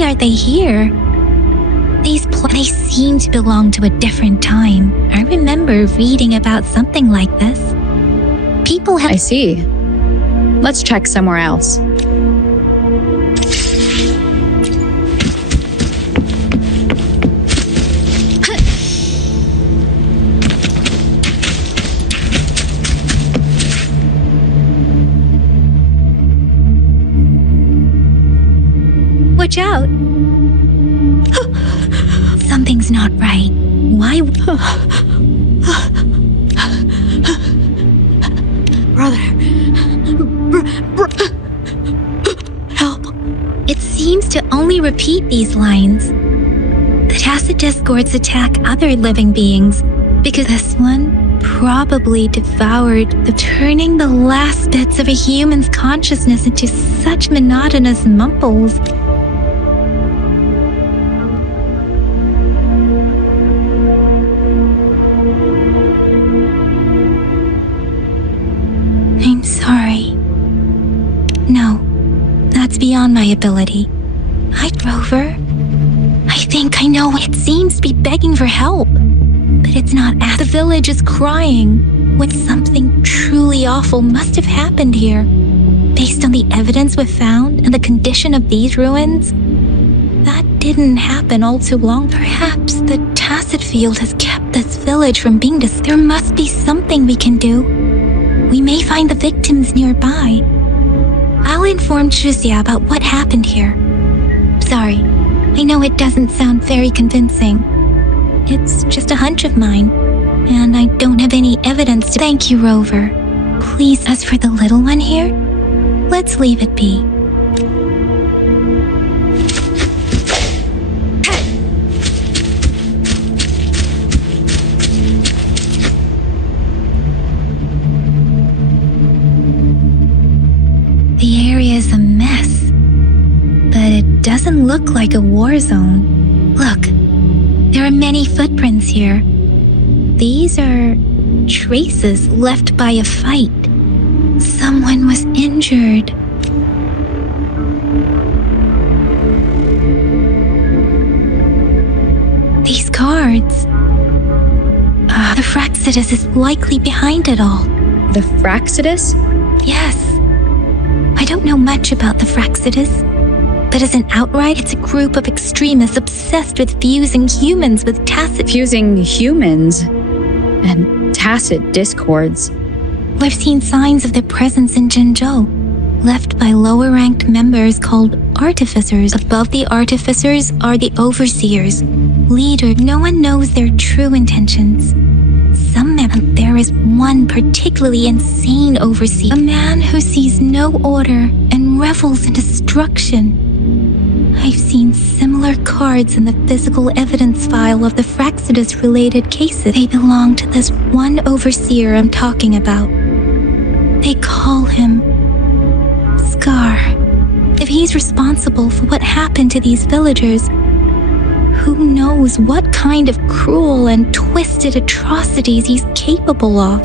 why are they here? They seem to belong to a different time. I remember reading about something like this. People have... I see. Let's check somewhere else. Watch out! Something's not right. Why? Brother. Help. It seems to only repeat these lines. The tacit discords attack other living beings because this one probably devoured turning the last bits of a human's consciousness into such monotonous mumbles. I'm sorry. No, that's beyond my ability. Rover, I think I know. It seems to be begging for help, but it's not. The village is crying when something truly awful must have happened here. Based on the evidence we've found and the condition of these ruins, that didn't happen all too long. Perhaps the tacit field has kept this village from being disturbed. There must be something we can do. We may find the victims nearby. I'll inform Chuzia about what happened here. Sorry, I know it doesn't sound very convincing. It's just a hunch of mine, and I don't have any evidence to... Thank you, Rover. Please, as for the little one here, let's leave it be. The area is a mess, but it doesn't look like a war zone. Look, there are many footprints here. These are traces left by a fight. Someone was injured. These cards. The Fraxidus is likely behind it all. The Fraxidus? Yes. I don't know much about the Fraxidus, but as an outright, it's a group of extremists obsessed with fusing humans with tacit... Fusing humans and tacit discords. We've seen signs of their presence in Jinzhou, left by lower-ranked members called artificers. Above the artificers are the overseers, leaders. No one knows their true intentions. There is one particularly insane overseer, a man who sees no order and revels in destruction. I've seen similar cards in the physical evidence file of the Fraxidus-related cases. They belong to this one overseer I'm talking about. They call him Scar. If he's responsible for what happened to these villagers, who knows what kind of cruel and twisted atrocities he's capable of.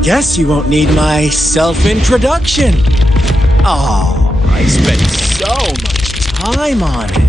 Guess you won't need my self-introduction. Oh, I spent so much time on it.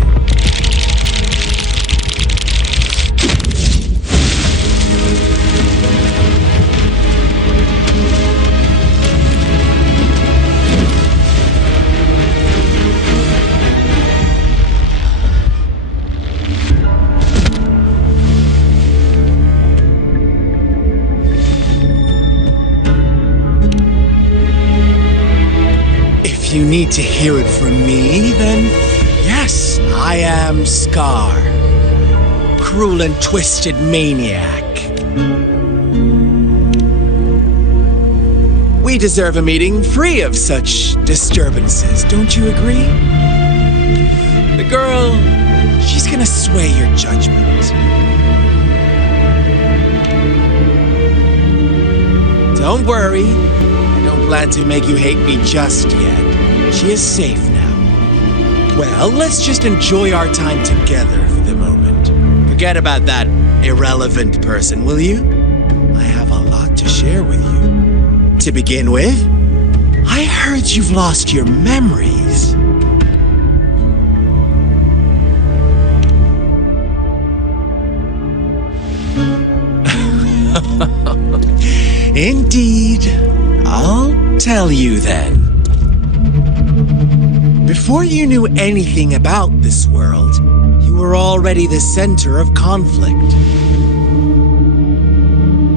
If you need to hear it from me, then yes, I am Scar. cruel and twisted maniac. We deserve a meeting free of such disturbances, don't you agree? The girl, she's gonna sway your judgment. Don't worry, I don't plan to make you hate me just yet. She is safe now. Well, let's just enjoy our time together for the moment. Forget about that irrelevant person, will you? I have a lot to share with you. To begin with, I heard you've lost your memories. Indeed. I'll tell you then. Before you knew anything about this world, you were already the center of conflict.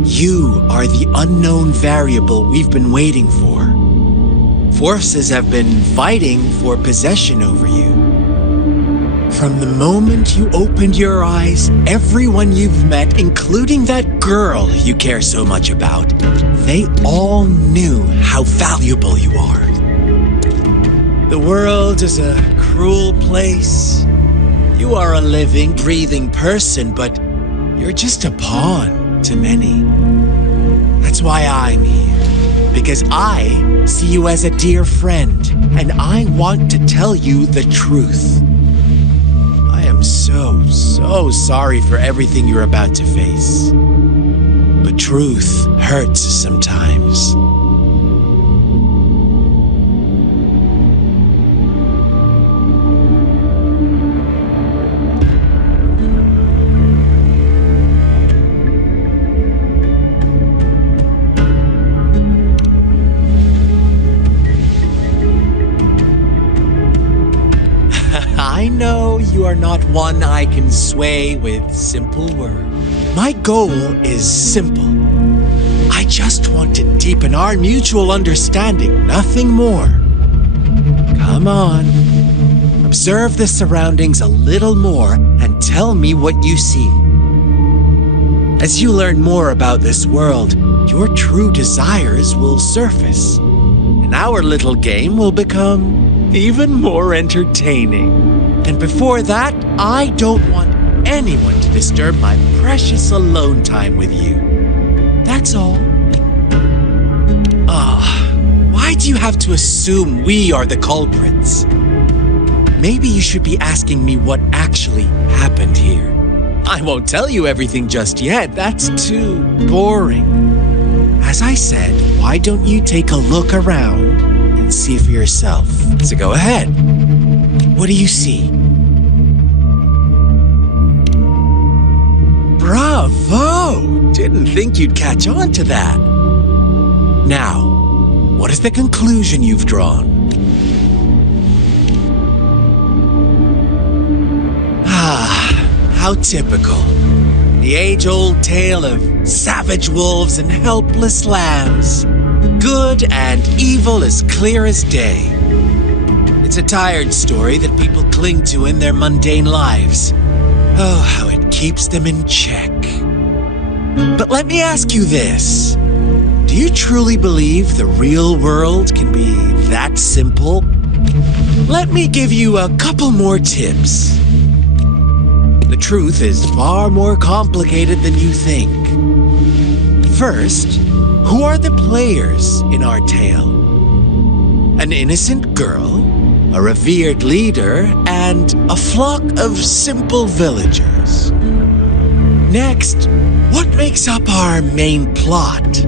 You are the unknown variable we've been waiting for. Forces have been fighting for possession over you. From the moment you opened your eyes, everyone you've met, including that girl you care so much about, they all knew how valuable you are. The world is a cruel place. You are a living, breathing person, but you're just a pawn to many. That's why I'm here. Because I see you as a dear friend, and I want to tell you the truth. I am so sorry for everything you're about to face. But truth hurts sometimes. I know you are not one I can sway with simple words. My goal is simple. I just want to deepen our mutual understanding, nothing more. Come on. Observe the surroundings a little more and tell me what you see. As you learn more about this world, your true desires will surface, and our little game will become even more entertaining. And before that, I don't want anyone to disturb my precious alone time with you. That's all. Why do you have to assume we are the culprits? Maybe you should be asking me what actually happened here. I won't tell you everything just yet. That's too boring. As I said, why don't you take a look around and see for yourself? So go ahead. What do you see? Bravo! Didn't think you'd catch on to that. Now, what is the conclusion you've drawn? How typical. The age-old tale of savage wolves and helpless lambs. Good and evil as clear as day. It's a tired story that people cling to in their mundane lives. Oh, how it keeps them in check. But let me ask you this. Do you truly believe the real world can be that simple? Let me give you a couple more tips. The truth is far more complicated than you think. First, who are the players in our tale? An innocent girl, a revered leader, and a flock of simple villagers. Next, what makes up our main plot?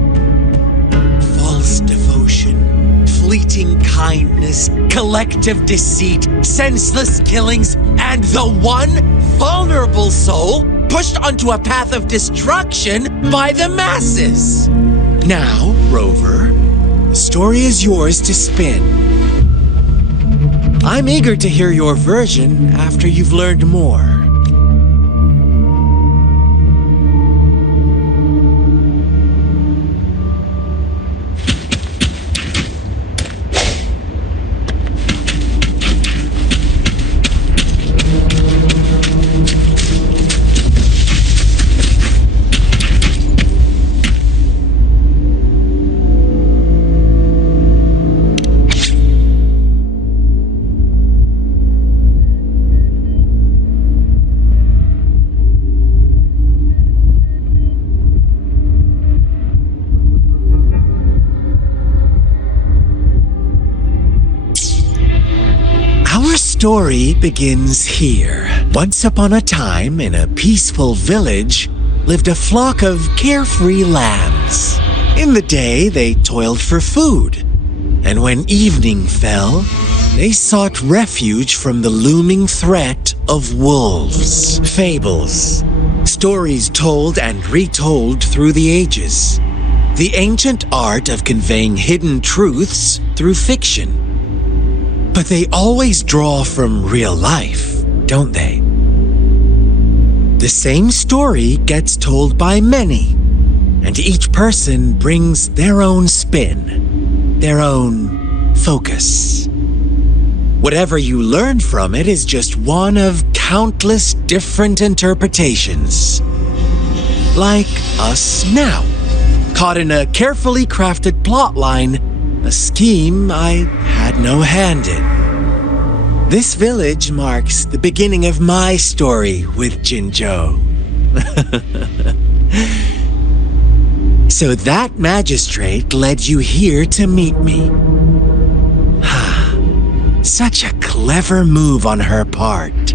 False devotion, fleeting kindness, collective deceit, senseless killings, and the one vulnerable soul pushed onto a path of destruction by the masses. Now, Rover, the story is yours to spin. I'm eager to hear your version after you've learned more. story begins here. Once upon a time, in a peaceful village, lived a flock of carefree lambs. In the day, they toiled for food, and when evening fell, they sought refuge from the looming threat of wolves. Fables, stories told and retold through the ages. The ancient art of conveying hidden truths through fiction. But they always draw from real life, don't they? The same story gets told by many, and each person brings their own spin, their own focus. Whatever you learn from it is just one of countless different interpretations. Like us now, caught in a carefully crafted plotline, a scheme I had no hand in. This village marks the beginning of my story with Jinzhou. So that magistrate led you here to meet me. Such a clever move on her part.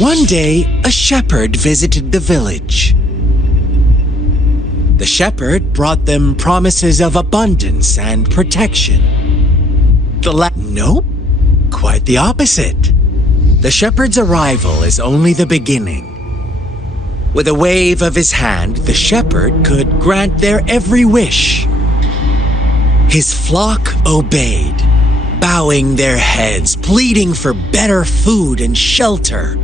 One day, a shepherd visited the village. The shepherd brought them promises of abundance and protection. Nope, quite the opposite. The shepherd's arrival is only the beginning. With a wave of his hand, the shepherd could grant their every wish. His flock obeyed, bowing their heads, pleading for better food and shelter.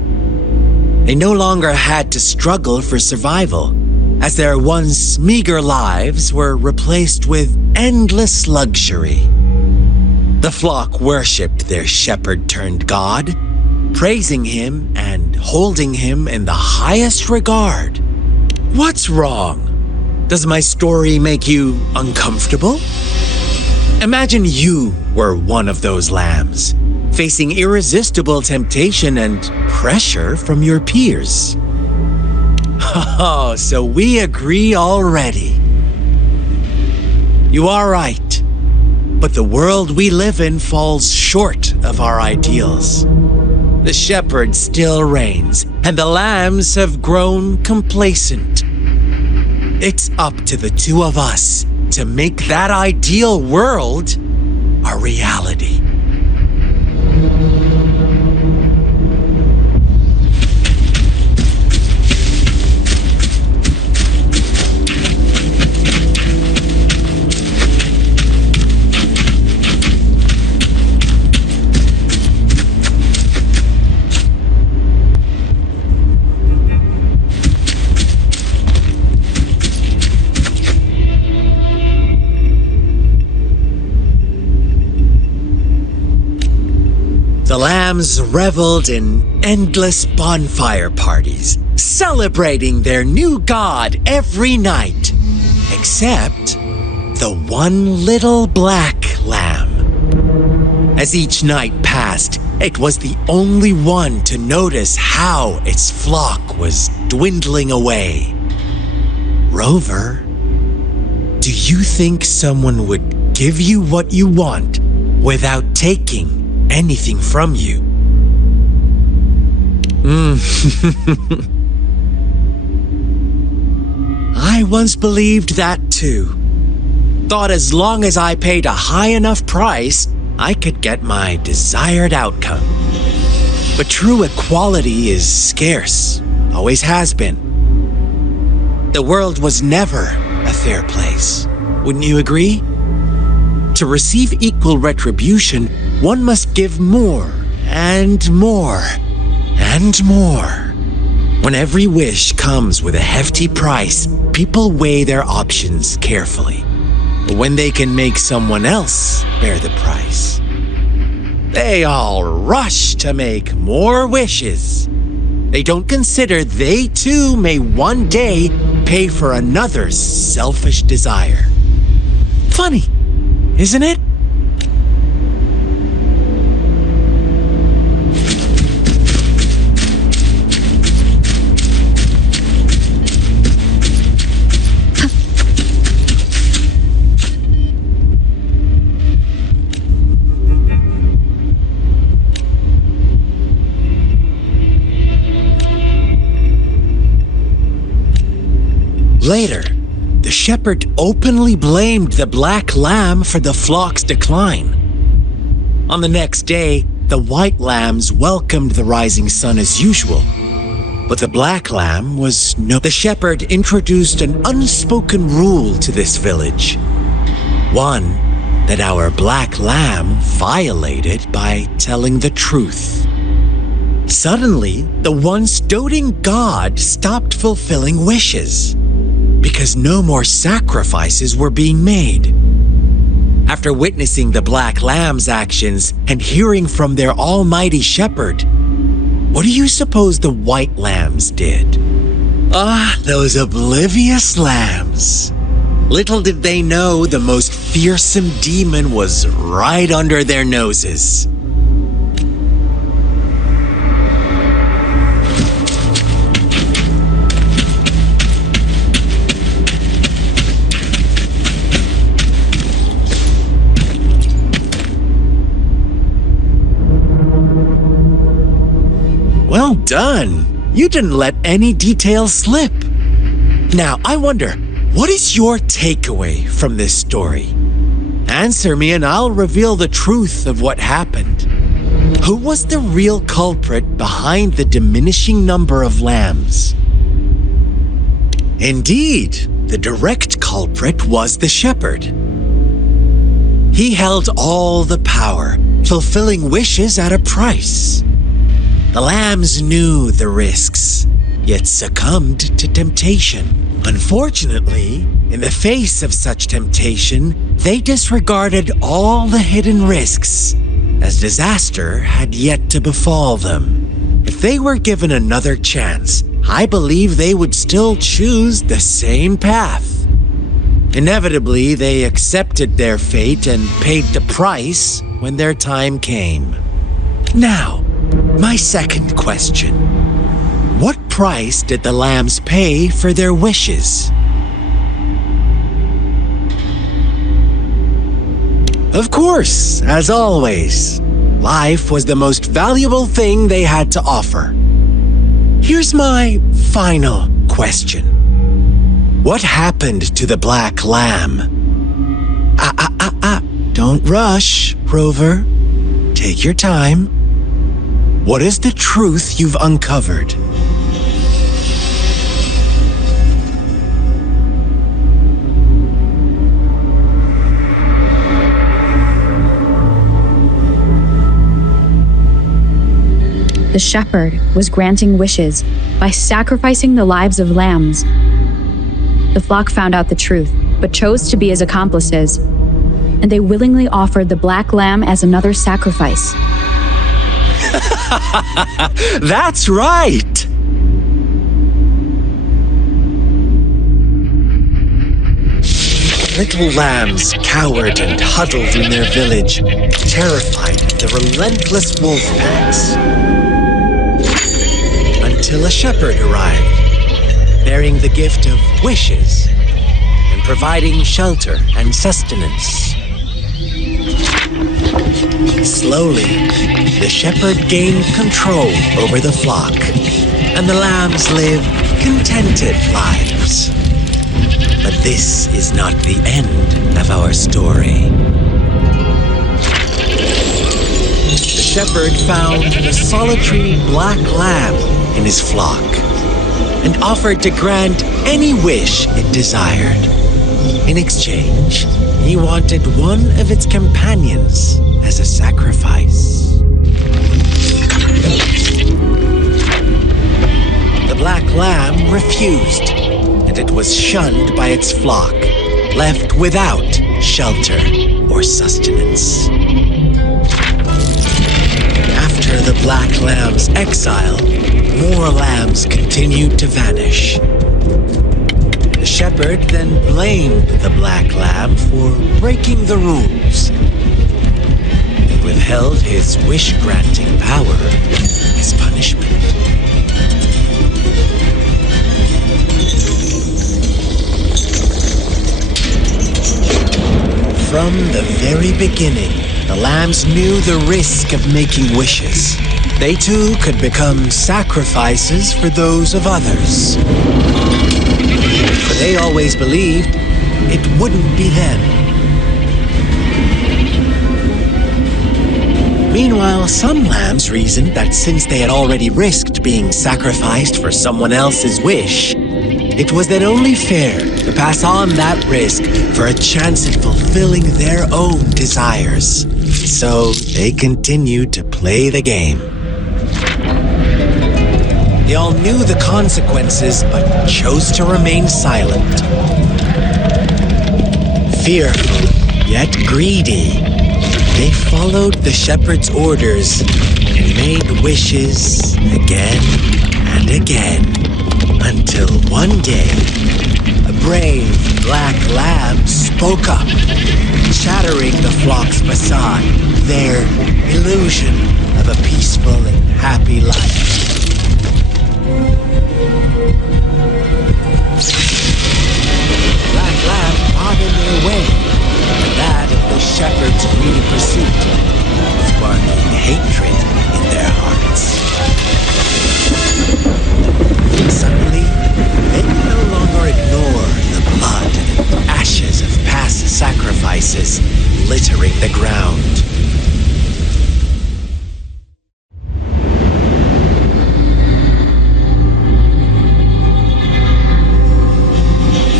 They no longer had to struggle for survival, as their once meager lives were replaced with endless luxury. The flock worshipped their shepherd-turned-god, praising him and holding him in the highest regard. What's wrong? Does my story make you uncomfortable? Imagine you were one of those lambs, facing irresistible temptation and pressure from your peers. Oh, so we agree already. You are right, but the world we live in falls short of our ideals. The shepherd still reigns, and the lambs have grown complacent. It's up to the two of us to make that ideal world a reality. The lambs reveled in endless bonfire parties, celebrating their new god every night, except the one little black lamb. As each night passed, it was the only one to notice how its flock was dwindling away. Rover, do you think someone would give you what you want without taking anything from you? I once believed that too. Thought as long as I paid a high enough price, I could get my desired outcome. But true equality is scarce, always has been. The world was never a fair place. Wouldn't you agree? To receive equal retribution, one must give more and more and more. When every wish comes with a hefty price, people weigh their options carefully. when they can make someone else bear the price, they all rush to make more wishes. They don't consider they too may one day pay for another's selfish desire. Funny, isn't it? Later, the shepherd openly blamed the black lamb for the flock's decline. On the next day, the white lambs welcomed the rising sun as usual. But the black lamb was no... The shepherd introduced an unspoken rule to this village. One that our black lamb violated by telling the truth. Suddenly, the once doting god stopped fulfilling wishes, because no more sacrifices were being made. After witnessing the black lamb's actions and hearing from their almighty shepherd, what do you suppose the white lambs did? Ah, those oblivious lambs. Little did they know the most fearsome demon was right under their noses. Well done! You didn't let any details slip. Now, I wonder, what is your takeaway from this story? Answer me and I'll reveal the truth of what happened. Who was the real culprit behind the diminishing number of lambs? Indeed, the direct culprit was the shepherd. He held all the power, fulfilling wishes at a price. The lambs knew the risks, yet succumbed to temptation. Unfortunately, in the face of such temptation, they disregarded all the hidden risks, as disaster had yet to befall them. If they were given another chance, I believe they would still choose the same path. Inevitably, they accepted their fate and paid the price when their time came. Now, my second question. What price did the lambs pay for their wishes? Of course, as always, life was the most valuable thing they had to offer. Here's my final question. What happened to the black lamb? Don't rush, Rover. Take your time. What is the truth you've uncovered? The shepherd was granting wishes by sacrificing the lives of lambs. The flock found out the truth, but chose to be his accomplices, and they willingly offered the black lamb as another sacrifice. That's right! Little lambs cowered and huddled in their village, terrified of the relentless wolf packs. Until a shepherd arrived, bearing the gift of wishes and providing shelter and sustenance. Slowly, the shepherd gained control over the flock, and the lambs lived contented lives. But this is not the end of our story. The shepherd found a solitary black lamb in his flock and offered to grant any wish it desired. In exchange, he wanted one of its companions as a sacrifice. The black lamb refused, and it was shunned by its flock, left without shelter, or sustenance. After the black lamb's exile, more lambs continued to vanish. The shepherd then blamed the black lamb for breaking the rules and withheld his wish-granting power as punishment. From the very beginning, the lambs knew the risk of making wishes. They too could become sacrifices for those of others. For they always believed it wouldn't be them. Meanwhile, some lambs reasoned that since they had already risked being sacrificed for someone else's wish, it was then only fair to pass on that risk for a chance at fulfilling their own desires. So they continued to play the game. They all knew the consequences, but chose to remain silent. Fearful, yet greedy, they followed the shepherd's orders and made wishes again and again, until one day, a brave black lamb spoke up, shattering the flock's facade, their illusion of a peaceful and happy life. Black lamb got in their way, and that of the shepherd's greedy pursuit, sparking hatred in their hearts. Suddenly, they could no longer ignore the blood and ashes of past sacrifices littering the ground.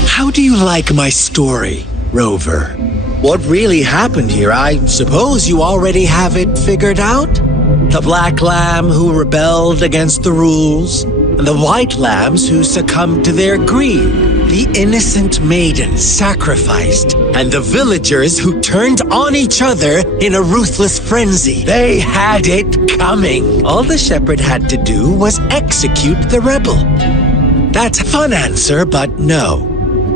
How do you like my story, Rover? What really happened here? I suppose you already have it figured out? The black lamb who rebelled against the rules, and the white lambs who succumbed to their greed. The innocent maiden sacrificed, and the villagers who turned on each other in a ruthless frenzy. They had it coming. All the shepherd had to do was execute the rebel. That's a fun answer, but no,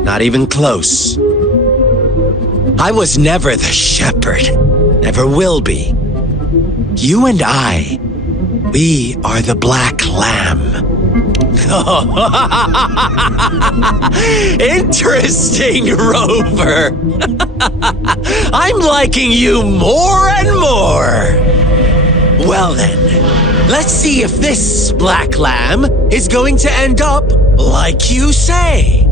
not even close. I was never the shepherd, never will be. You and I, we are the black lamb. Interesting, Rover. I'm liking you more and more. Well then, let's see if this black lamb is going to end up like you say.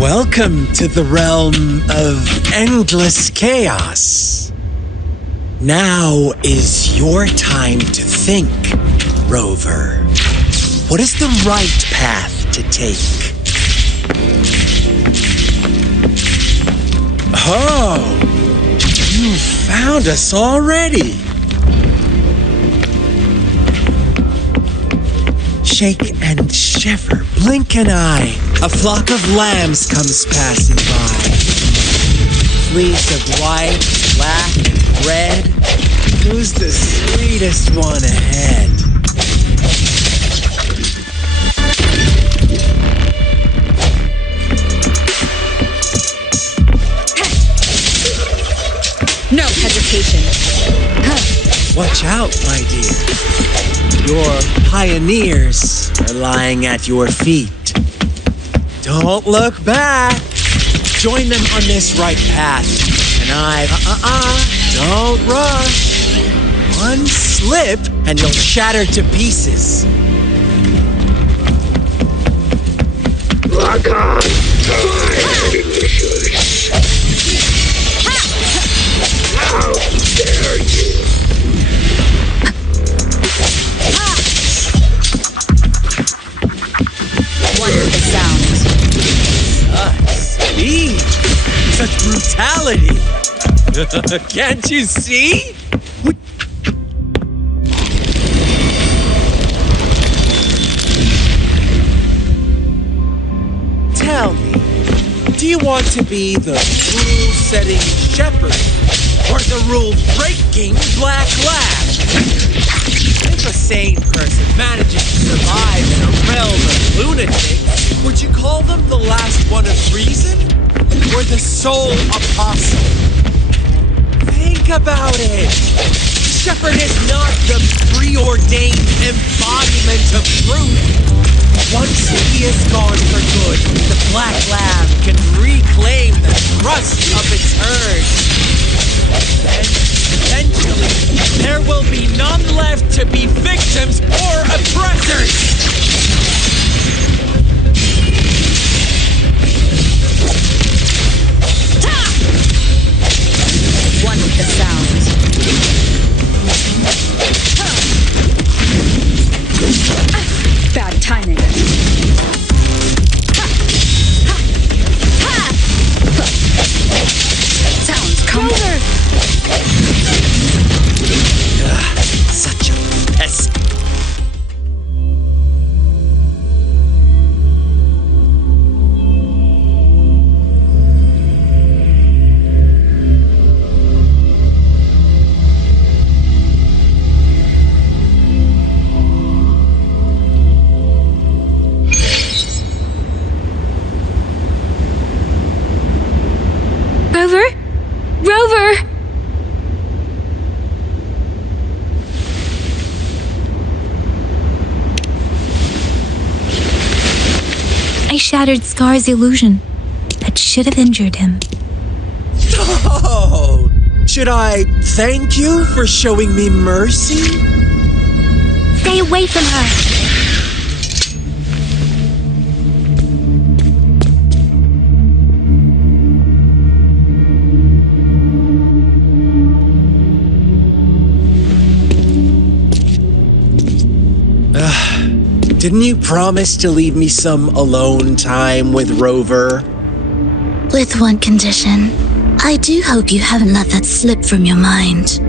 Welcome to the realm of endless chaos. Now is your time to think, Rover. What is the right path to take? Oh, you found us already. Shake and shiver, blink an eye. A flock of lambs comes passing by. Fleece of white, black, and red. Who's the sweetest one ahead? No hesitation. Watch out, my dear. Your pioneers are lying at your feet. Don't look back. Join them on this right path. And don't rush. One slip and you'll shatter to pieces. Lock on. How dare you? brutality. Can't you see? Tell me, do you want to be the rule-setting shepherd or the rule-breaking black lab? If a sane person manages to survive in a realm of lunatics, would you call them the last one of reason or the sole apostle? Think about it. Shepherd is not the preordained embodiment of truth. Once he is gone for good, the Black Lab can reclaim the trust of its herd. Then, eventually, there will be none left to be victims or oppressors! One with the sounds. Bad timing. Sounds come over. Such a pest. Rover? Rover! I shattered Scar's illusion. That should have injured him. Oh! Should I thank you for showing me mercy? Stay away from her! Didn't you promise to leave me some alone time with Rover? With one condition. I do hope you haven't let that slip from your mind.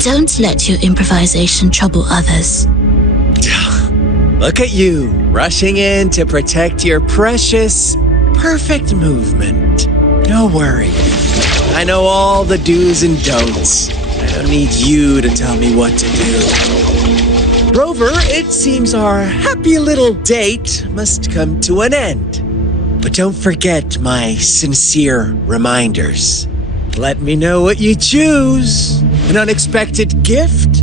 Don't let your improvisation trouble others. Look at you, rushing in to protect your precious, perfect movement. No worry. I know all the do's and don'ts. I don't need you to tell me what to do. Rover, it seems our happy little date must come to an end. But don't forget my sincere reminders. Let me know what you choose. An unexpected gift?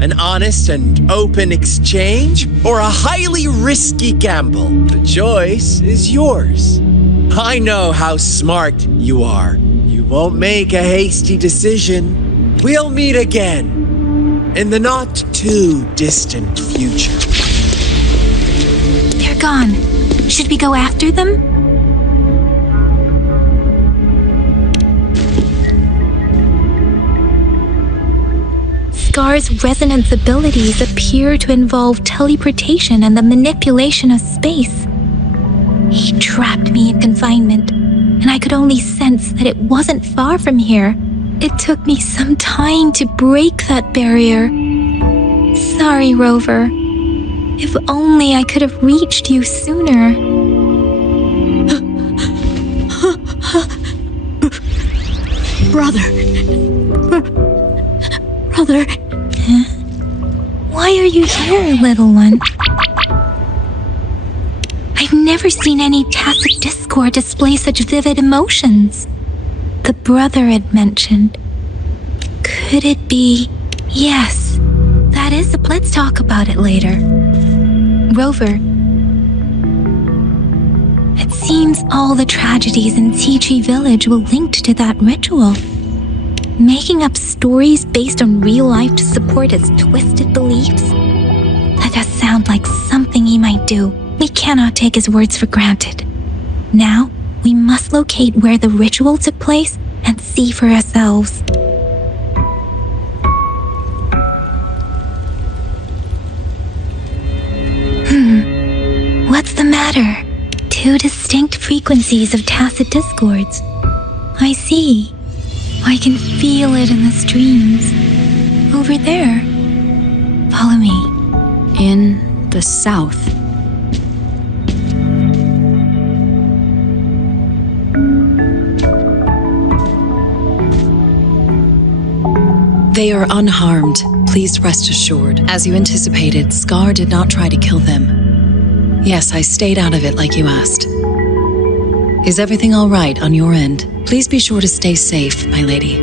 An honest and open exchange? Or a highly risky gamble? The choice is yours. I know how smart you are. You won't make a hasty decision. We'll meet again. In the not-too-distant future. They're gone. Should we go after them? Scar's resonance abilities appear to involve teleportation and the manipulation of space. He trapped me in confinement, and I could only sense that it wasn't far from here. It took me some time to break that barrier. Sorry, Rover. If only I could have reached you sooner. Brother. Brother. Huh? Why are you here, little one? I've never seen any tacit discord display such vivid emotions. The brother had mentioned. Could it be? Yes, that is. Let's talk about it later. Rover. It seems all the tragedies in Tea Tree Village were linked to that ritual. Making up stories based on real life to support his twisted beliefs? That does sound like something he might do. We cannot take his words for granted. Now, we must locate where the ritual took place and see for ourselves. What's the matter? Two distinct frequencies of tacit discords. I see. I can feel it in the streams. Over there. Follow me. In the south. They are unharmed. Please rest assured. As you anticipated, Scar did not try to kill them. Yes, I stayed out of it like you asked. Is everything all right on your end? Please be sure to stay safe, my lady.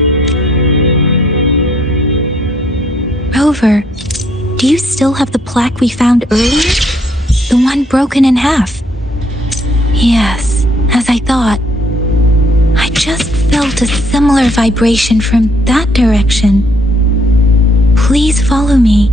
Rover, do you still have the plaque we found earlier? The one broken in half? Yes, as I thought. I just felt a similar vibration from that direction. Please follow me.